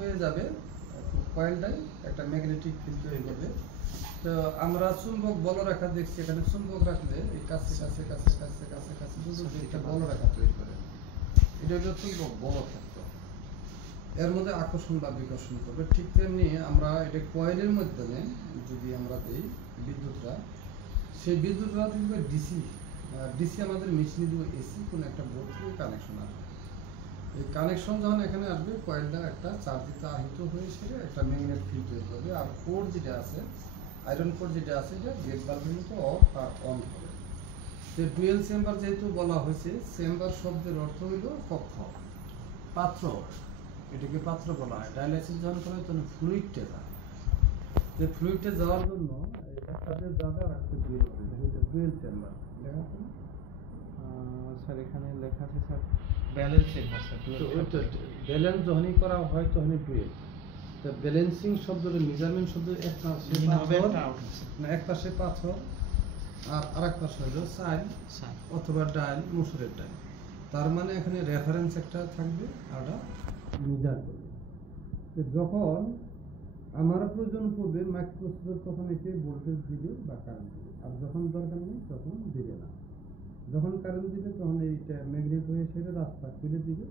হয়ে যাবে কয়েলটাই একটা ম্যাগনেটিক ফিল্ড তৈরি করবে। তো আমরা চুম্বক বলরেখা দেখছি, এখানে চুম্বক রাখলে এই কাছে কাছে কাছে কাছে কাছে কাছে একটা বলরেখা তৈরি করে। এটা হলো চুম্বক বলক্ষেত্র, এর মধ্যে আকর্ষণ বা বিকর্ষণ করবে। ঠিক তেমনি আমরা এটা কয়েলের মাধ্যমে যদি আমরা দিই বিদ্যুৎরা, সেই বিদ্যুৎরা কিন্তু ডিসি ডিসি আমাদের মেশিনে দিব এসি কোনো একটা বোর্ড থেকে কানেকশন আসবে। এই কানেকশন যখন এখানে আসবে, কয়েলটা একটা চার্জিতে আহিত হয়ে সেটা একটা ম্যাগনেট ফিল্ড তৈরি করবে। আর কোর যেটা আছে, আয়রন কোর যেটা আছে, এটা গেট বাল্বের মতো অফ আর অন করে। যে ডুয়েল চেম্বার যেহেতু বলা হয়েছে, চেম্বার শব্দের অর্থ হইল কক্ষ, পাত্র, এটাকে পাত্র বলা হয়। ডায়ালাইসিস যখন করে তখন ফ্লুইডটা যায়, যে ফ্লুইডটা যাওয়ার জন্য একটাতে যাবে আর একটা ডুয়েল চেম্বার লেখা আছে না স্যার? এখানে লেখা আছে sir balance chamber sir. Balance যখনই করা হয় তখনই ডুয়েল। তো ব্যালেন্সিং শব্দটা মেজারমেন্ট শব্দ এক পাশে পাথর আর আরেক পাশে হলো সাইল অথবা ডাইল, মুসুরের ডাইল। তার মানে এখানে রেফারেন্স একটা থাকবে আর মেজার করবে। যখন আমার প্রয়োজন পড়বে মাইক্রোপ্রসেসর, তখন এসে ভোল্টেজ দিবে বা কারেন্ট দিবে, আর যখন দরকার নেই তখন দিবে না। যখন কারেন্ট দিবে তখন এইটা ম্যাগনেট হয়ে সেটা রাস্তা খুলে দিবে,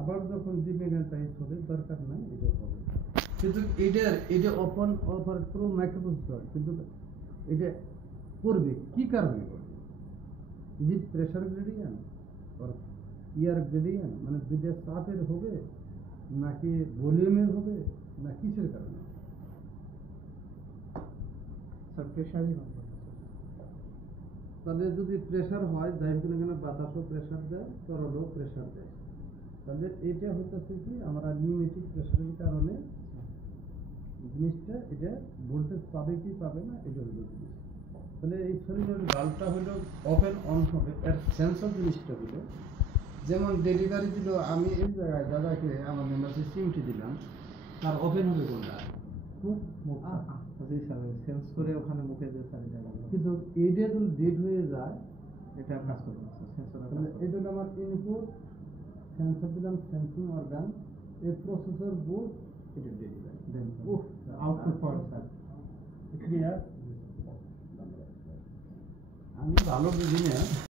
আবার যখন ডিম্যাগনেটাইজ হবে দরকার নাই এটা হবে। কিন্তু এটা ওপেন অফার পুরো মাইক্রোপ্রসেসর, কিন্তু এটা করবে কি কারণে করবে? ইজ প্রেসার গ্রেডিয়েন্ট আর ইয়ার গ্রেডিয়েন্ট, মানে দুইটা চাপের হবে নাকি ভলিউমের হবে না কিসের কারণে? স্যার প্রেসারই হবে। তাহলে যদি প্রেসার হয়, যাই হোক না কেন বাতাসও প্রেসার দেয়, তরলও প্রেসার দেয়। তাহলে এটা হচ্ছে কি আমরা নিউমেটিক প্রেসারের কারণে জিনিসটা এটা ভোল্টেজ পাবে কি পাবে না, এটা হলো জিনিস। তাহলে এই শরীরের বাল্বটা হলো ওপেন অন হবে, এর সেন্সর জিনিসটা হলো যেমন ডেলিভারি দিল, আমি এই জায়গায় দাদাকে আমার মেম্বারকে সিমটি দিলাম, তার ওপেন হবে কোনটা? সেন্স করে ওখানে মুখে যে স্যার কিন্তু এইটা যদি ডেড হয়ে যায় এটা কাজ করবে না স্যার। এটা হলো আমার ইনপুট, সেন্সর দিলাম সেন্সিং অর্গান, এই প্রসেসর বোর্ড, এটা delivery output point sir clear. আমি ভালো বুঝি না।